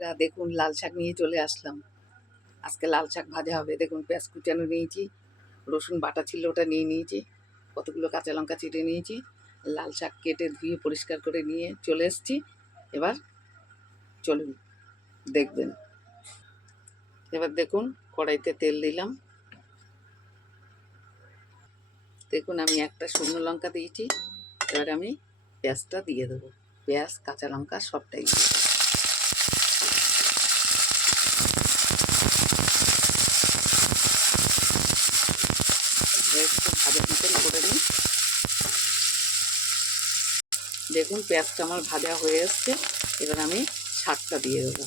দেখুন লাল শাক নিয়ে চলে আসলাম। আজকে লাল শাক ভাজা হবে। দেখুন পেঁয়াজ কুচানো নিয়েছি, রসুন বাটা ছিল ওটা নিয়ে নিয়েছি, কতগুলো কাঁচা লঙ্কা চিটে নিয়েছি, লাল শাক কেটে ধুয়ে পরিষ্কার করে নিয়ে চলে এসেছি। এবার চলুন দেখবেন। এবার দেখুন কড়াইতে তেল দিলাম। দেখুন আমি একটা শুকনো লঙ্কা দিয়েছি। এবার আমি পেঁয়াজটা দিয়ে দেবো। পেঁয়াজ কাঁচা লঙ্কা সবটাই একটু ভাজা মতন করে নিই। দেখুন পেঁয়াজটা আমার ভাজা হয়ে এসছে। এবার আমি শাকটা দিয়ে দেবো।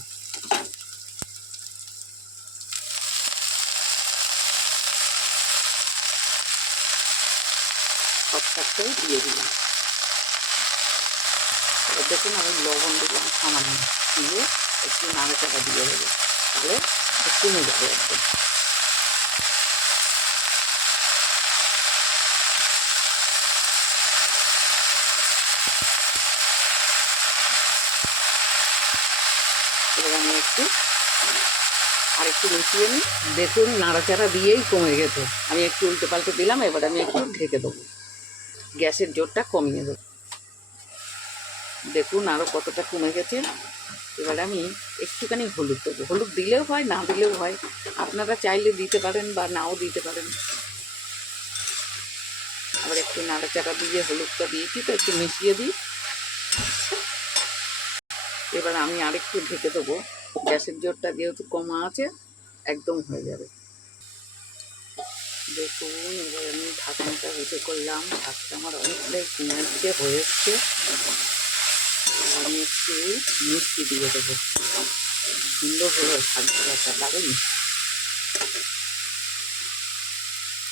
সব শাকটাই দিয়ে দিলাম। এবার দেখুন আমি লবণ দিলাম সামান্য, দিয়ে একটু নাড়াচাড়া দিয়ে দেবো, তাহলে কমে যাবে একদম। এবার আমি আরেকটু মিশিয়ে নিই। দেখুন নাড়াচাড়া দিয়েই কমে গেছে। আমি একটু উল্টে পাল্টে দিলাম। এবার আমি একটু ঢেকে দেবো, গ্যাসের জোরটা কমিয়ে দেবো। দেখুন আরও কতটা কমে গেছে। এবার আমি একটুখানি হলুদ দেবো। হলুদ দিলেও হয়, না দিলেও হয়, আপনারা চাইলে দিতে পারেন বা নাও দিতে পারেন। আবার একটু নাড়াচাড়া দিয়ে হলুদটা দিয়েছি তো একটু মিশিয়ে দিই। এবার আমি আরেকটু ঢেকে দেবো। গ্যাসের জোরটা যেহেতু কমা আছে, একদম হয়ে যাবে। দেখুন এবার আমি ঢাকনাটা উঠে করলাম। ভাতটা আমার অনেকটাই কমে হয়ে এসছে। আমি একটু মিষ্টি দিয়ে দেবো। সুন্দর হলো শাক ভাজাটা, দারুণ।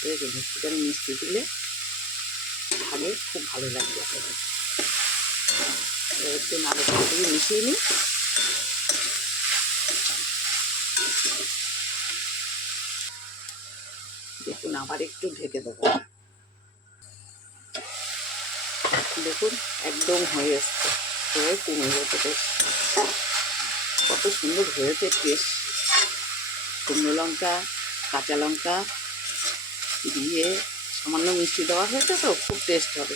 দেখুন একটুখানি মিষ্টি দিলে ভাগে খুব ভালো লাগবে। একটু নাড়াচাড়া দিয়ে মিশিয়ে নিই। দেখুন আবার একটু ঢেকে দেবো। দেখুন একদম হয়ে এসছে, হয়ে কমে গেছে। বেশ কত সুন্দর হয়েছে টেস্ট। শুকনো লঙ্কা কাঁচা লঙ্কা দিয়ে সামান্য মিষ্টি দেওয়া হয়েছে তো খুব টেস্ট হবে।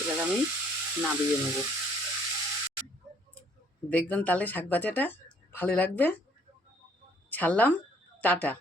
এবার আমি নামিয়ে নেব। দেখবেন তাহলে শাক ভাজাটা ভালো লাগবে। ছাড়লাম, টাটা।